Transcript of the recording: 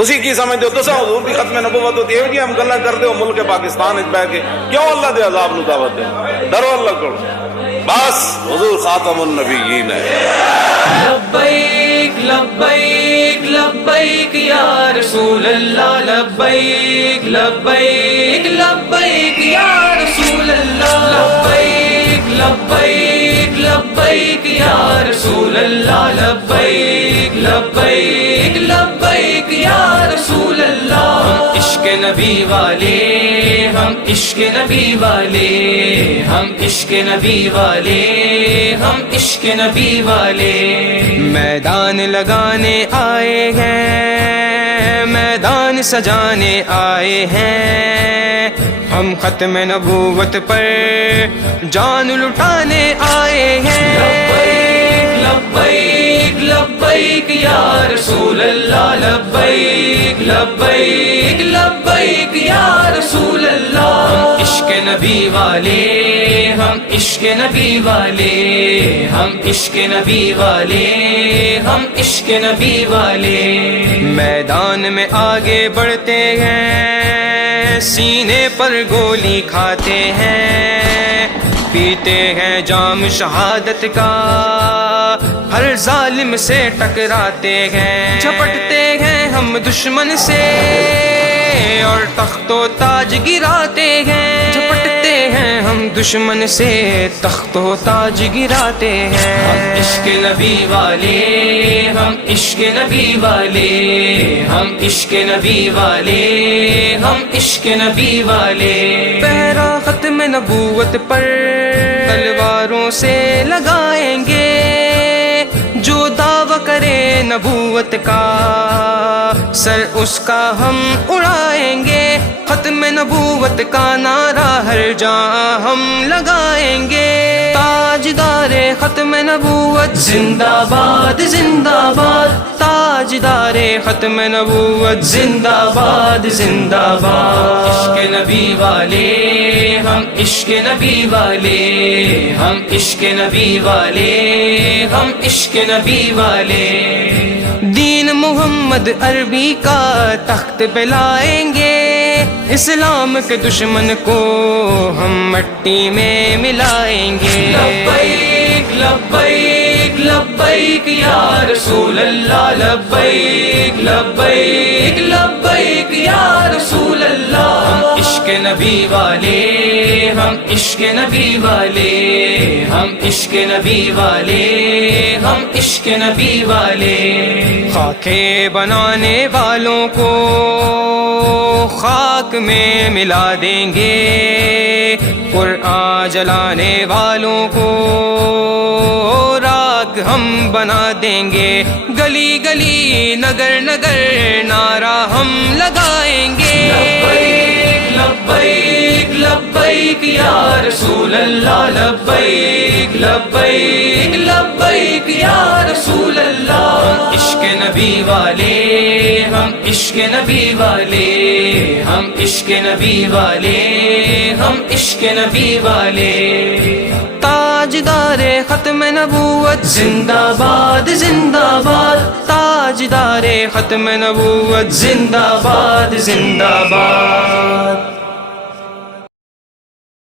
تسی کی سمجھتے ہو تسا حضور دی ختم نبوت ہوتی ہے جی ہم گلا کرتے ہو ملک پاکستان وچ بیٹھ کے کیوں اللہ دے عذاب نو دعوت دے ڈرو اللہ کو بس حضور خاتم النبیین ہے لبیک لبیک لبیک یا رسول اللہ لبیک لبیک لبیک یا رسول اللہ لبیک لبیک لبیک یا رسول اللہ لبیک لبیک لبیک یا رسول اللہ ہم عشق نبی والے ہم عشق نبی والے ہم عشق نبی والے ہم عشق نبی والے میدان لگانے آئے ہیں میدان سجانے آئے ہیں ہم ختم نبوت پر جان لٹانے آئے ہیں لبیک لبیک یا رسول اللہ لبیک لبیک لبیک یا رسول اللہ ہم عشق نبی والے ہم عشق نبی والے ہم عشق نبی والے ہم عشق نبی والے میدان میں آگے بڑھتے ہیں سینے پر گولی کھاتے ہیں پیتے ہیں جام شہادت کا ہر ظالم سے ٹکراتے ہیں جھپٹتے ہیں ہم دشمن سے اور تخت و تاج گراتے ہیں جھپٹتے ہیں ہم دشمن سے تخت و تاج گراتے ہیں ہم عشق نبی والے ہم عشق نبی والے ہم عشق نبی والے ہم عشق نبی والے پہرا ختم نبوت پر تلواروں سے لگائیں گے جو دعویٰ کرے نبوت کا سر اس کا ہم اڑائیں گے ختم نبوت کا نعرہ ہر جہاں ہم لگائیں گے تاجدار ختم نبوت زندہ باد زندہ باد تاجدار ختم نبوت زندہ باد زندہ باد عشق نبی والے ہم عشق نبی والے ہم عشق نبی والے ہم عشق نبی والے دین محمد عربی کا تخت پہ لائیں گے اسلام کے دشمن کو ہم مٹی میں ملائیں گے لبیک لبیک لبیک یا رسول اللہ لبیک لبیک لبیک یا رسول اللہ ہم عشق نبی والے ہم عشق نبی والے ہم عشق نبی والے ہم عشق نبی والے خاکے بنانے والوں کو خاک میں ملا دیں گے قرآن جلانے والوں کو راک ہم بنا دیں گے گلی گلی نگر نگر نعرہ ہم لگائیں گے لبیک لبیک لبیک یا رسول اللہ لبیک لبیک لبیک یا رسول اللہ ہم عشق نبی والے ہم عشق نبی والے ہم عشق نبی والے ہم عشق نبی والے تاجدار ختم نبوت زندہ باد زندہ باد تاجدار ختم نبوت زندہ باد زندہ باد